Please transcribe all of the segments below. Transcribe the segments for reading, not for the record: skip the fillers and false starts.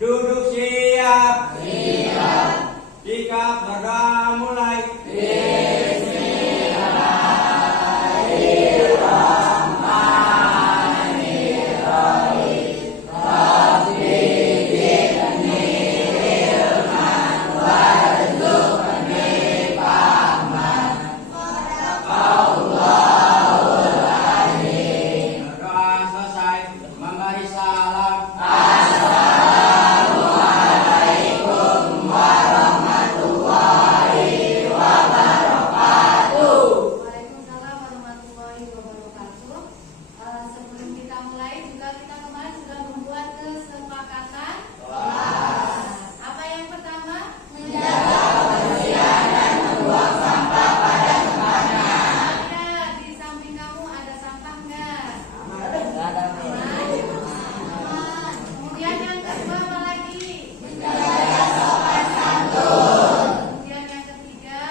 Duduk siap. Sikap berdoa mulai. Berdoa selesai, memberi salam. Waalaikumsalam warahmatullahi wabarakatuh. Sebelum kita mulai juga kita kemarin sudah membuat kesepakatan. Apa yang pertama? Menjaga kebersihan dan membuang sampah pada tempatnya. Ya, di samping kamu ada sampah enggak? Aman. Kemudian yang kedua apa lagi? Menjaga sopan santun. Kemudian yang ketiga?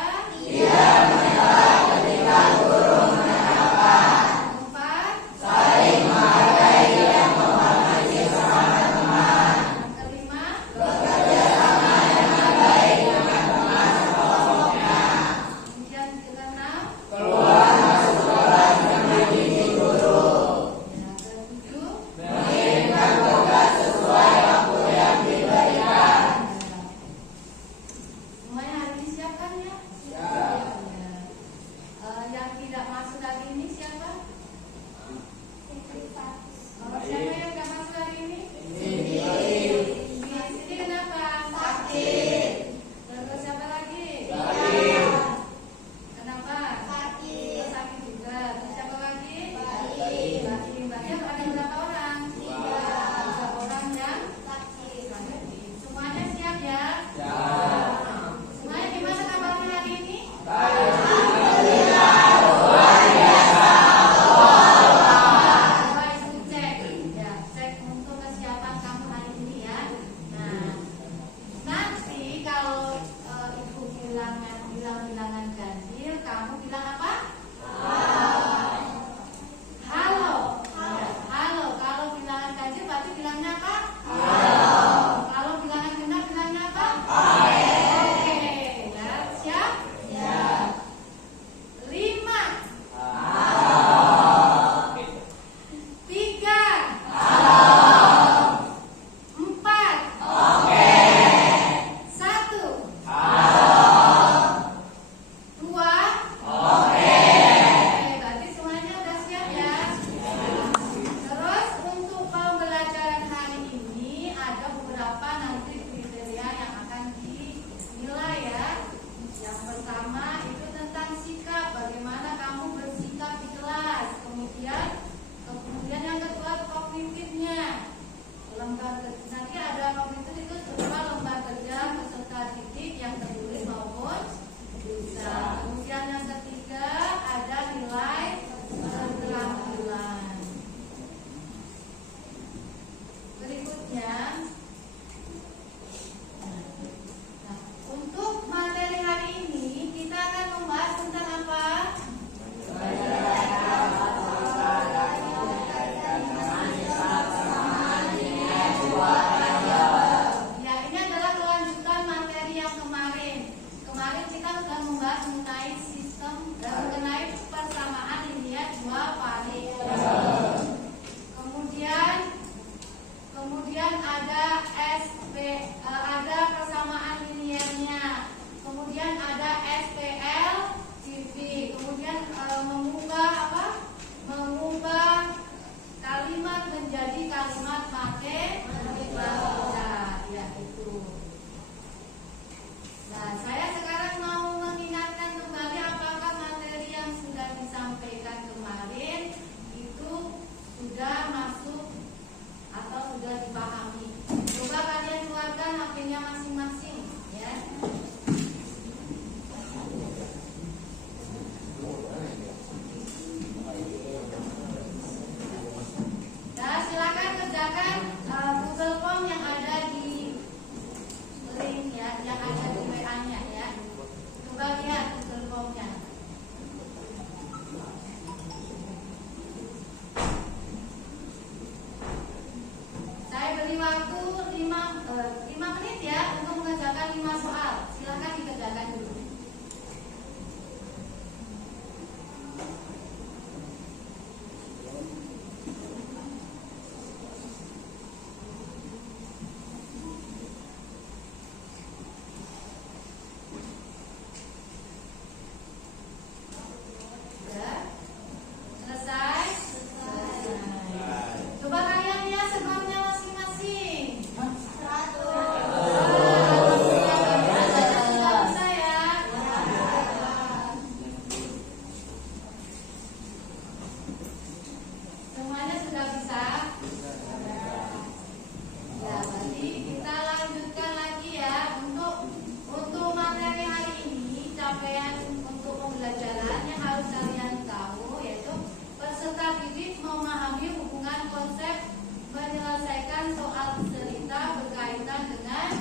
Empat, saling menghargai dan menghormati sesama teman. Yang kelima, bekerja sama dengan baik dengan teman sekelompoknya. Kemudian keenam, keluar masuk kelas dan mendidik guru. Yang ketujuh, mengirimkan tugas sesuai waktu yang diberikan. Semuanya hari ini siap kan ya? Siap. Yang tidak masuk hari ini siapa? Siapa yang tidak masuk hari ini? Sini kenapa? Sakit. Terus siapa lagi? Kenapa? Sakit juga. Terus siapa lagi? Mbaknya ada berapa orang? 3 orang yang sakit. Semuanya siap ya? Semuanya gimana kabarnya hari ini? Coba ibu cek, ya, cek untuk kesiapan kamu hari ini ya. Nah, nanti kalau ibu bilang-bilangan ganjil, kamu bilang apa? Halo. Ya, halo. Kalau bilangan ganjil berarti bilangnya apa? Kalau bilangan genap bilangnya apa? Oke, ya, siap? Lima. 3, 4, 1, 2. Oke, berarti semuanya udah siap ya. Terus untuk pembelajaran hari ini ada beberapa nanti kriteria yang akan dinilai ya. Yang pertama itu tentang sikap, bagaimana kamu bersikap di kelas. Kemudian yang kedua kognitifnya. Nanti ada kognitif itu berupa lembar kerja beserta titik yang tertulis maupun bisa. Kemudian yang ketiga ada nilai keterampilan. Berikutnya, nah, untuk materi hari ini kita akan membahas tentang apa? Ya, ini adalah kelanjutan materi yang kemarin. Kemarin kita sudah membahas mengenai sistem dan mengenai persamaan linear dua variabel. Kemudian ada ada persamaan linearnya. Kemudian ada SPL, CV. Kemudian mengubah kalimat menjadi kalimat pakai bahasa, ya itu. Nah, saya sekarang mau mengingatkan kembali apakah materi yang sudah disampaikan kemarin itu sudah masuk atau sudah dipahami. Coba kalian keluarkan HP-nya masing-masing ya. Nah, silakan kerjakan Google Form yang ada di link ya, yang ada di WA-nya ya. Coba lihat Google Form-nya. Saya beri waktu 15 5 menit ya untuk mengerjakan 5 soal. Silahkan dikerjakan dulu. Ya. Selesai? Coba kalian lihat sebabnya masing-masing. Sudah bisa ya? Semuanya sudah bisa? Ya, berarti kita lanjutkan lagi ya untuk materi hari ini. Capaian untuk pembelajaran yang harus kalian tahu yaitu peserta didik memahami hubungan konsep menyelesaikan soal cerita berkaitan dengan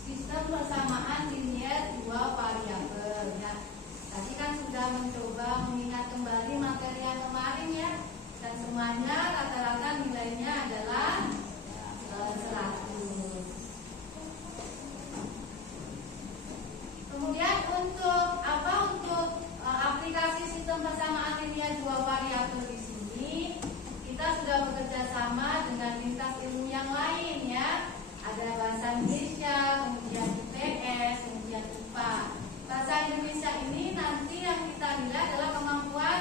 sistem persamaan linier dua variabel ya. Tadi kan sudah mencoba mengingat kembali materi yang kemarin ya, dan semuanya rata-rata nilainya adalah 100. Kemudian untuk aplikasi sistem persamaan linier dua variabel di sini kita sudah bekerja sama dengan lintas ilmu yang lain ya. Ada bahasa Indonesia, kemudian IPS, kemudian IPA. Bahasa Indonesia ini nanti yang kita nilai adalah kemampuan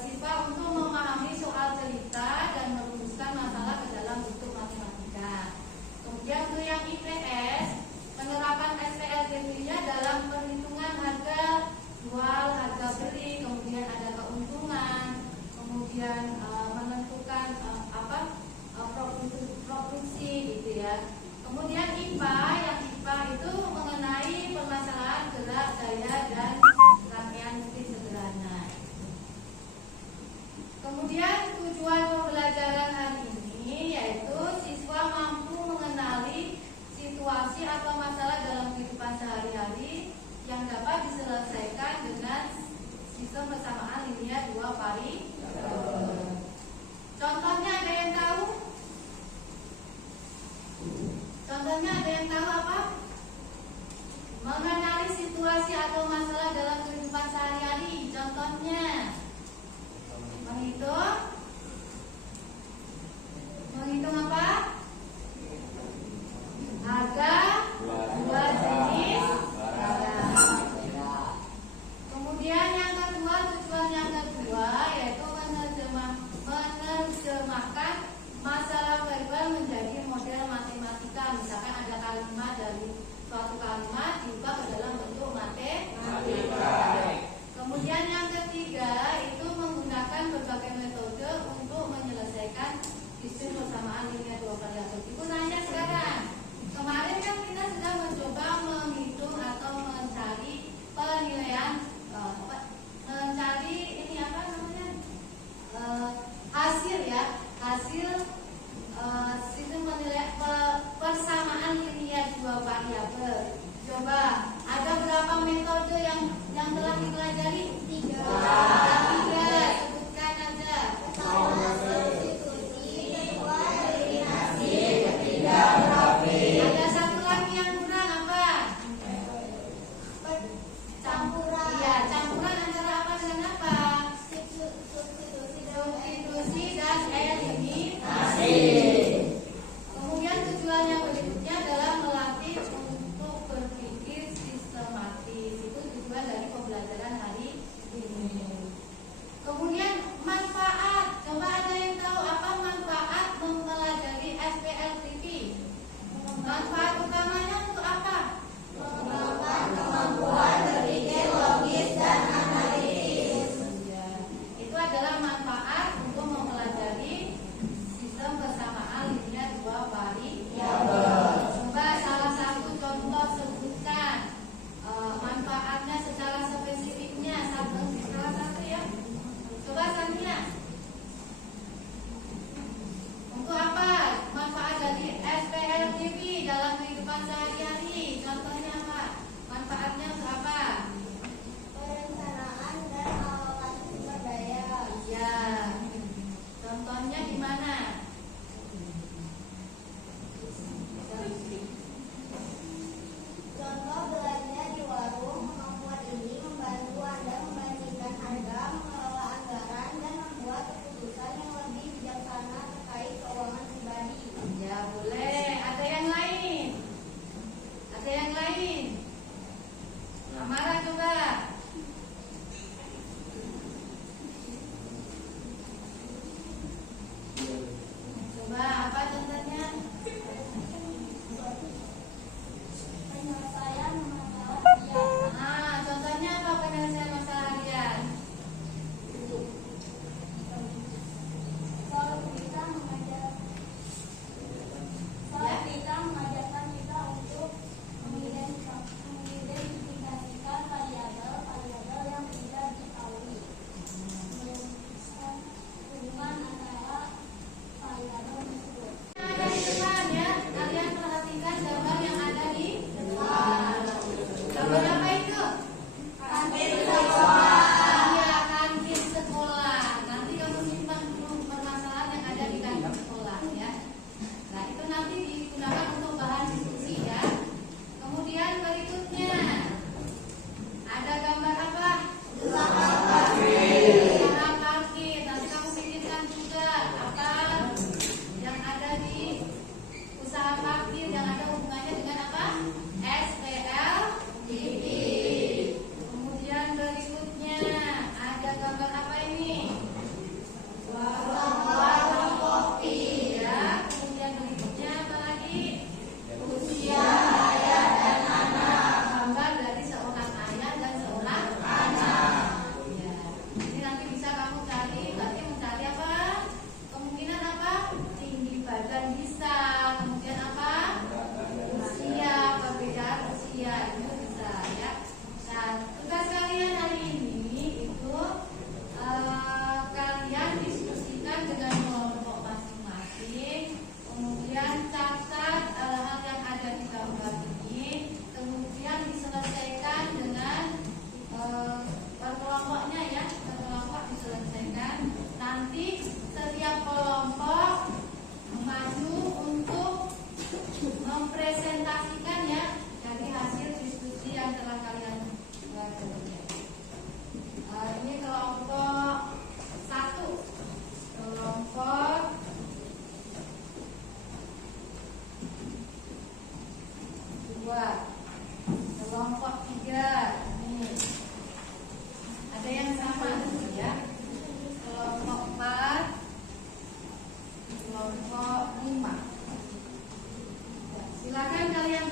siswa untuk memahami soal cerita dan merumuskan masalah ke dalam bentuk matematika. Kemudian untuk yang IPS, penerapan SPLDB-nya dalam perhitungan harga jual, harga beli, kemudian ada keuntungan, kemudian menentukan produksi gitu ya. Kemudian IPA, yang IPA itu mengenai permasalahan gerak, daya, dan rangkaian mesin sederhana. Kemudian tujuan pembelajaran hari ini yaitu siswa mampu mengenali situasi atau masalah dalam kehidupan sehari-hari yang dapat diselesaikan dengan sistem persamaan linier dua variabel. Contohnya ada yang tahu? Contohnya ada yang tahu apa? Mengenali situasi atau masalah dalam kehidupan sehari-hari. Contohnya menghitung apa? Harga dua jenis barang. Kemudian yang kedua, tujuan yang kedua yaitu menerjemahkan masalah verbal menjadi model matematika. Misalkan ada kalimat dari suatu kalimat diubah ke dalam bentuk matematika. Kemudian yang ketiga itu menggunakan berbagai metode untuk menyelesaikan sistem persamaan linier dua variabel. Ibu nanya sekarang, kemarin kan kita sudah mencoba menghitung atau mencari penilaian, mencari ini apa namanya, hasil ya, hasil sistem penilaian persamaan linier dua variabel. Coba ada berapa metode yang telah dipelajari? 3. Sebutkan aja. Substitusi, kedua eliminasi,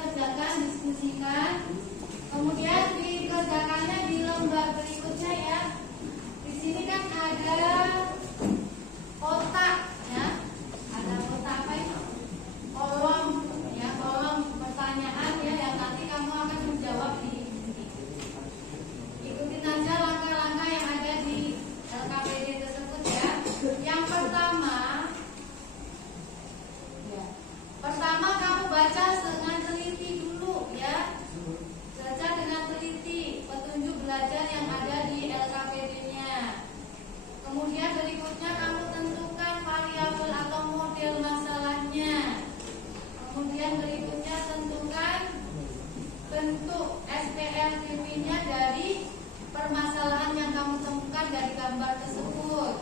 kerjakan, diskusikan. Kemudian dikerjakannya di lembar berikutnya ya. Di sini kan ada kotak ya. Ada kotak apa itu? Kolom ya, kolom pertanyaan ya yang nanti kamu akan menjawab di sini. Ikutin aja langkah-langkah yang ada di LKPD tersebut ya. Yang pertama kamu baca dengan teliti dulu ya. Baca dengan teliti petunjuk belajar yang ada di LKPD-nya. Kemudian berikutnya kamu tentukan variabel atau model masalahnya. Kemudian berikutnya tentukan bentuk SPLTP-nya dari permasalahan yang kamu temukan dari gambar tersebut.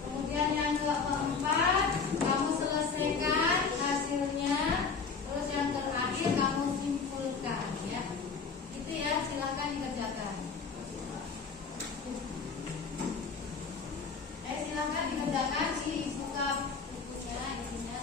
Kemudian yang keempat, kamu selesaikan hasilnya. Terus yang terakhir kamu simpulkan ya. Itu ya, silakan dikerjakan. Silakan dikerjakan, dibuka bukunya isinya.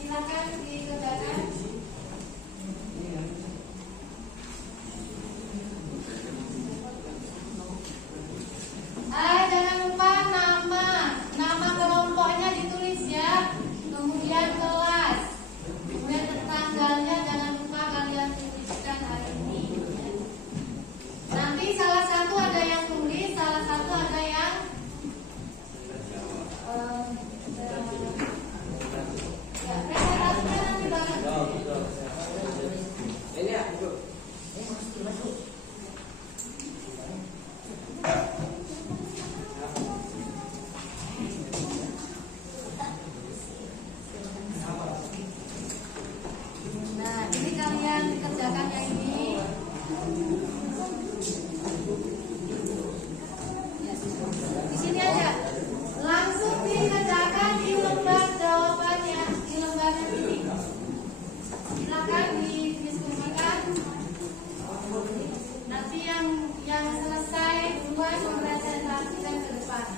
Silakan dikerjakan. Jangan lupa nama kelompoknya ditulis ya. Kemudian kelas, kemudian tanggalnya jangan lupa kalian tuliskan hari ini. Nanti salah satu ada yang tulis, salah satu ada yang presentasinya nanti banget. Ini ya, Bu. Nah, ini kalian kerjakan yang ini. Di sini aja. Langsung dikerjakan di lembar jawabannya, di lembar ini. Silakan didiskusikan. Nanti yang selesai duluan mempresentasikan ke depan.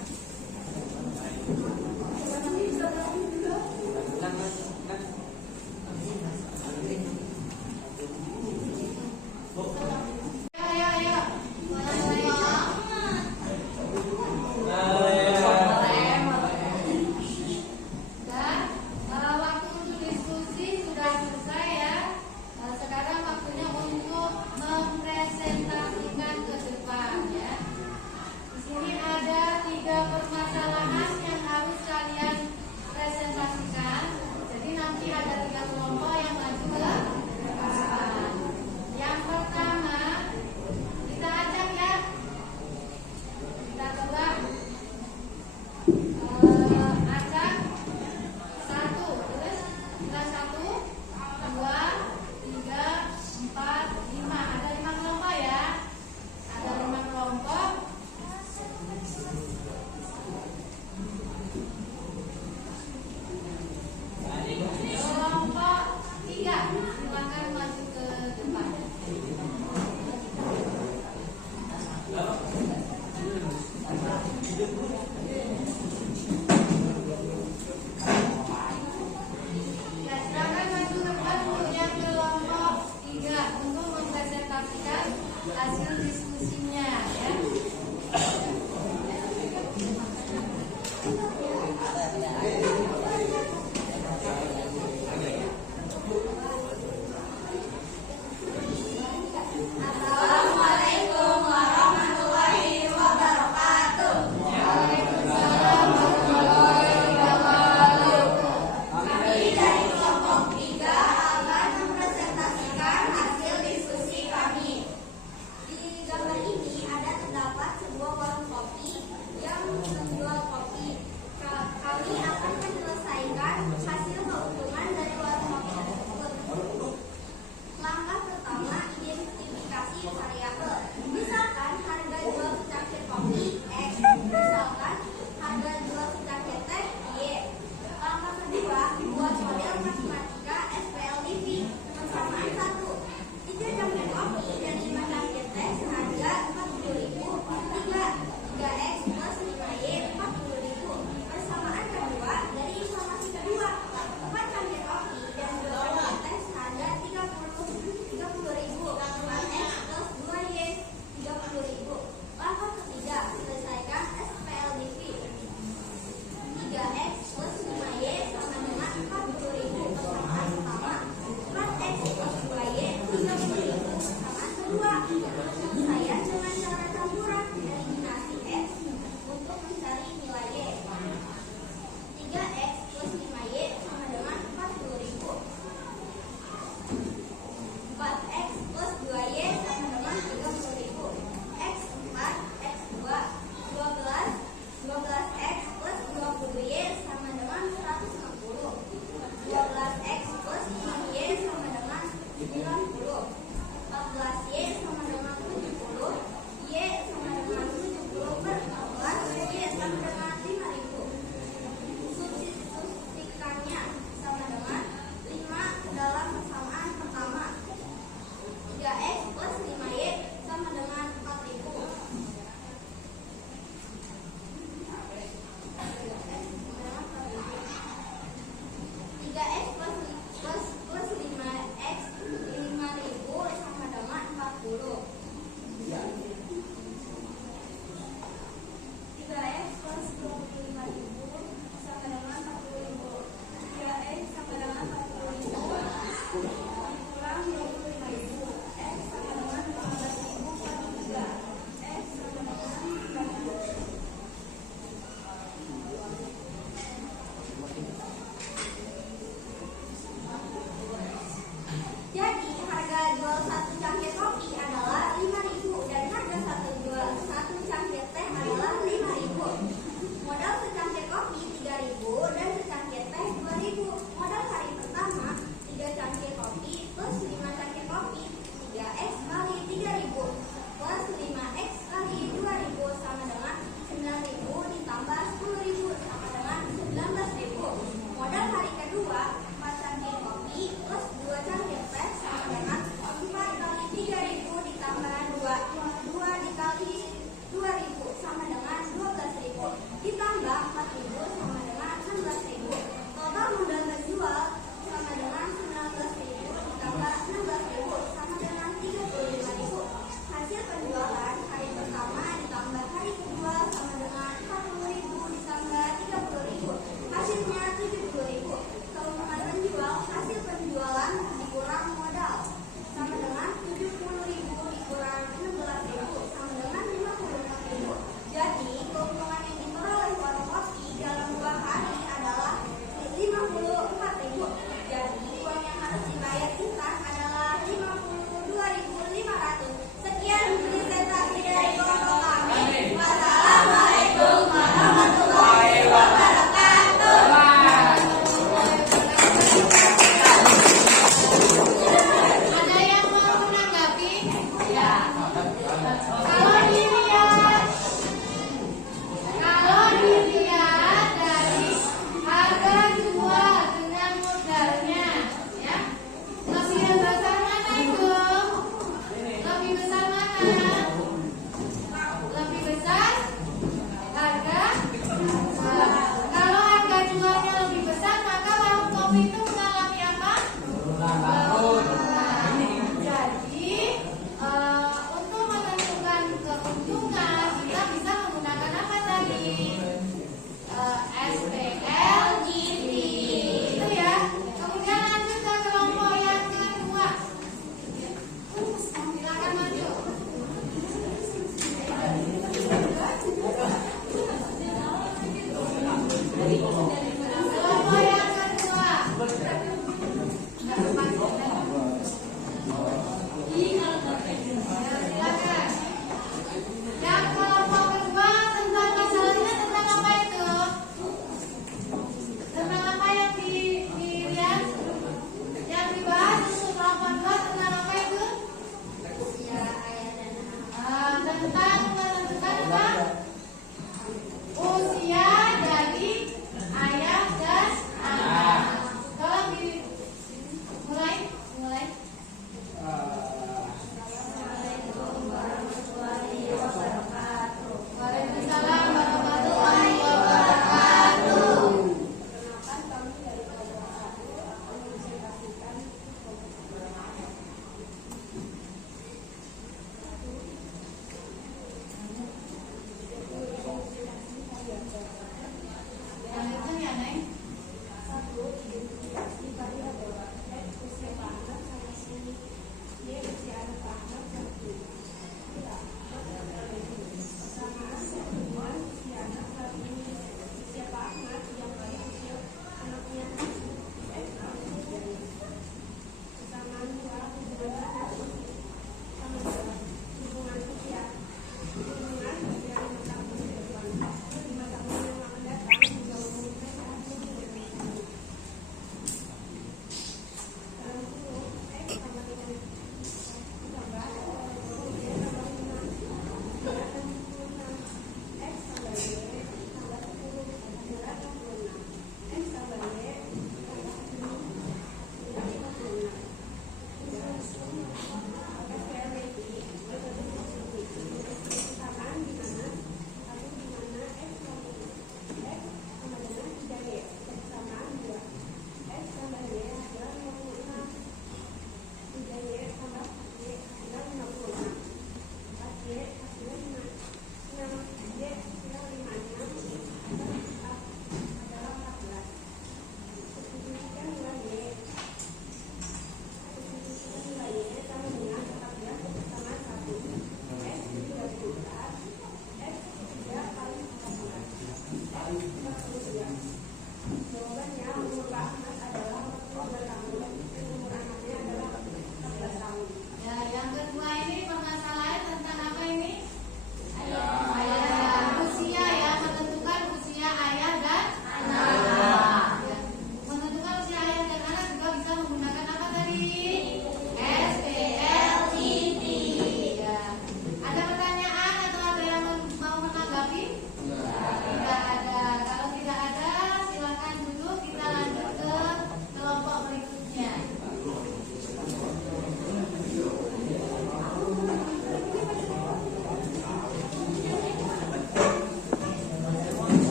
Ayo. Dan waktu untuk diskusi sudah selesai ya. Sekarang waktunya untuk mempresentasikan ke depan ya. ditambah 16.000 sama dengan 35.000. Hasil penjualan hari pertama ditambah hari kedua sama dengan 40.000 ditambah 30.000. Hasilnya 70.000. Keuntungan penjual, hasil penjualan dikurang modal sama dengan 70.000 dikurang 16.000 sama dengan 56.000. Jadi keuntungan yang diperoleh warung kopi dalam 2 hari adalah 54.000. Jadi uang yang harus dibayar Intan adalah 54.000.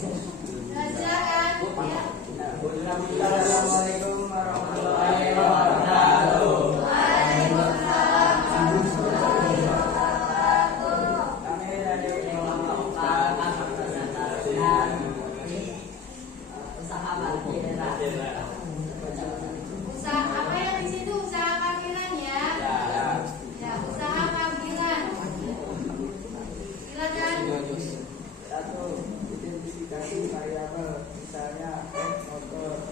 Silakan. Ya. Assalamualaikum warahmatullahi wabarakatuh. Waalaikumsalam warahmatullahi wabarakatuh. Kami dari Universitas Asan usaha parkiran. Usaha apa yang di situ? Usaha parkiran ya? Ya, usaha parkiran. Silakan. Satu, identifikasi variabel, misalnya motor.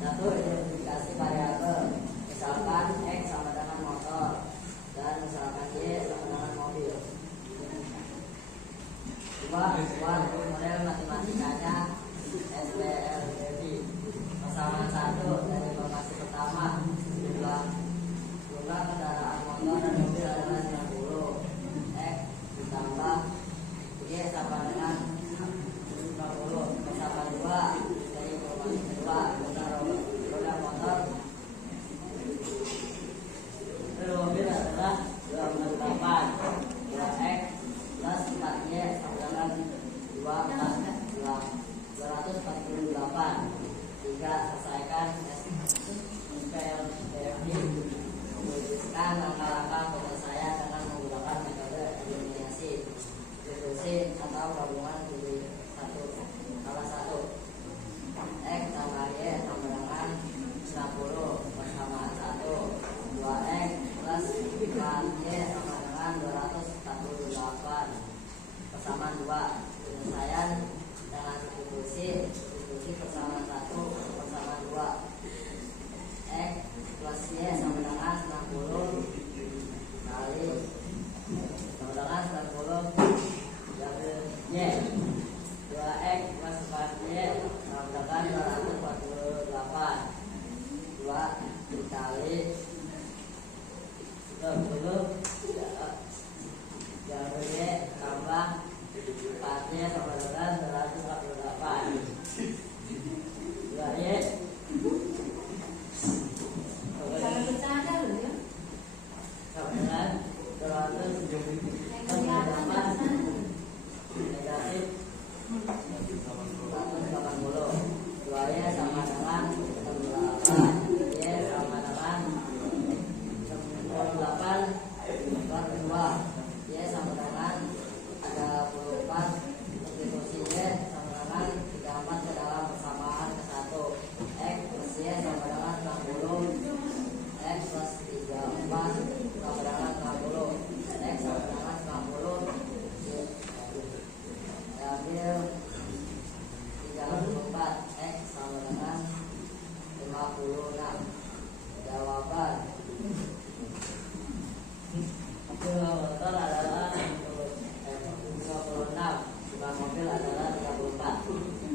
Satu, identifikasi variabel, misalkan X sama dengan motor dan misalkan Y sama dengan mobil. Dua, buat model matematikanya SPLDB. Pasangan satu dari informasi pertama, jumlah kendaraan motor dan mobil adalah 90. X ditambah Y sama dengan 90. Pasangan dua dari informasi kedua, jumlah roda motor dan mobil adalah 28. 2X plus 4Y sama dengan 248. 3. Selesaikan SPLDB. Menuliskan langkah-langkah penyelesaian dengan menggunakan metode eliminasi, reduksi atau gabungan jadi salah satu. X tambah Y sama dengan 60 persamaan 1. 2X plus 4Y sama dengan 248 persamaan 2. Penyelesaian dengan substitusi persamaan 1 persamaan 2. X plus Y sama dengan 60 kali sama dengan 90 diambil Y. 2X plus 4Y sama dengan 248. 2 dikali 30 diambil Y tambah 4Y sama dengan 248. 2Y Jangan bercanda loh ya. sama dengan 248 negatif 180. 2Y sama dengan 68. Y sama dengan 68 per 2. Y sama dengan 34. Substitusi Y sama dengan 34 ke dalam persamaan ke 1. X plus Y sama dengan 60. X plus 34 sama dengan 60. X sama dengan 90. Diambil 34. X sama dengan 56. Jawaban jumlah motor adalah 56, jumlah mobil adalah 34.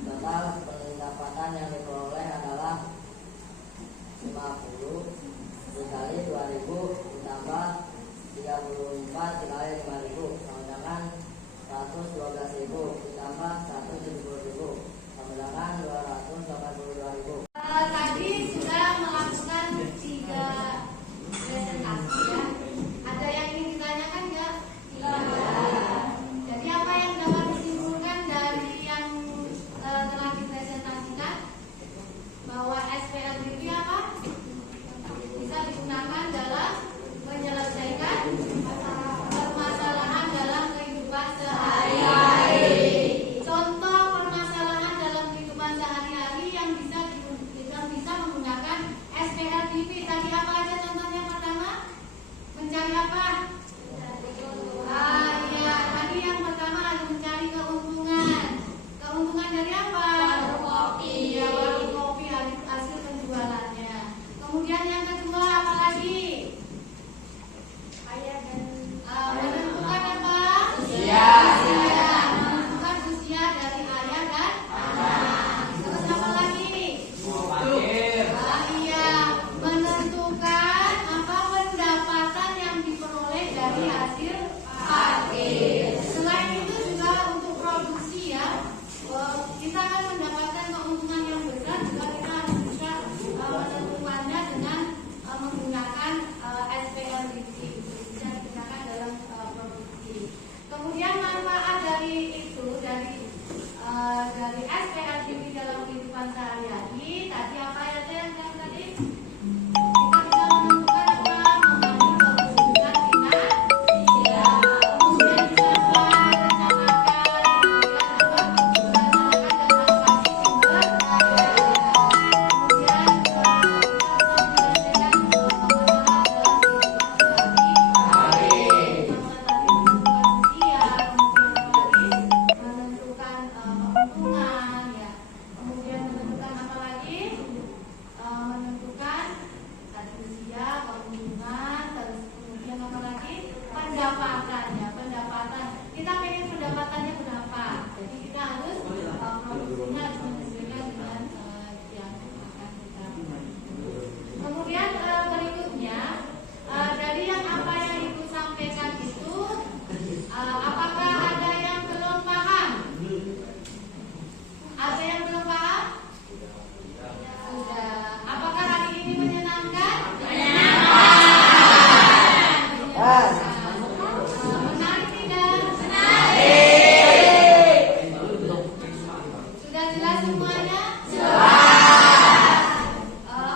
Total pendapatan yang diperoleh adalah 50 dikali 2000 ditambah 34 dikali 5000 sama dengan 112.000 ditambah 170.000 sama dengan 282.000. Tadi sudah melakukan 3 presentasi ya. Ada yang ingin ditanyakan nggak? Tidak. Jadi apa yang dapat disimpulkan dari yang telah dipresentasikan? Bahwa SPLDB apa? Bisa digunakan dalam menyelesaikan permasalahan dalam kehidupan sehari-hari. Contoh permasalahan dalam kehidupan sehari-hari yang bisa menggunakan SPLDB. Tadi apa aja contohnya pertama? Mencari apa? Ya, tadi yang pertama ada mencari keuntungan. Keuntungan dari apa? Warung kopi. Ya, warung kopi hasil penjualannya. Kemudian yang kedua apa lagi? Ayah dan Menentukan apa? Usia. Menentukan usia dari ayah dan anak. Terus apa lagi? Parkir. Iya, menentukan apa pendapatan yang diperoleh dari hasil parkir. Selain itu juga untuk produksi ya, kita akan mendapatkan keuntungan yang besar juga kita harus bisa menentukannya dengan menggunakan SPLDB. Bisa digunakan pendapatan ya, pendapatan. Kita pengen pendapatannya berapa. Jadi kita harus proporsinya menyesuaikan dengan yang akan kita. Kemudian berikutnya dari yang apa yang Ibu sampaikan itu, apakah ada yang belum paham? Ada yang belum paham? Sudah. Apakah hari ini menyenangkan? Menarik tidak? Sudah jelas semuanya?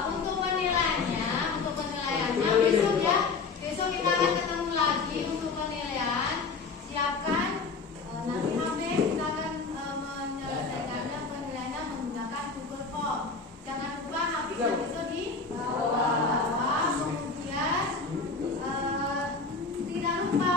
Untuk penilaiannya besok ya. Besok kita akan ketemu lagi untuk penilaian. Siapkan nanti habis kita akan menyelesaikannya penilaiannya menggunakan Google Form. Jangan lupa habisnya besok di bawah. Kemudian tidak lupa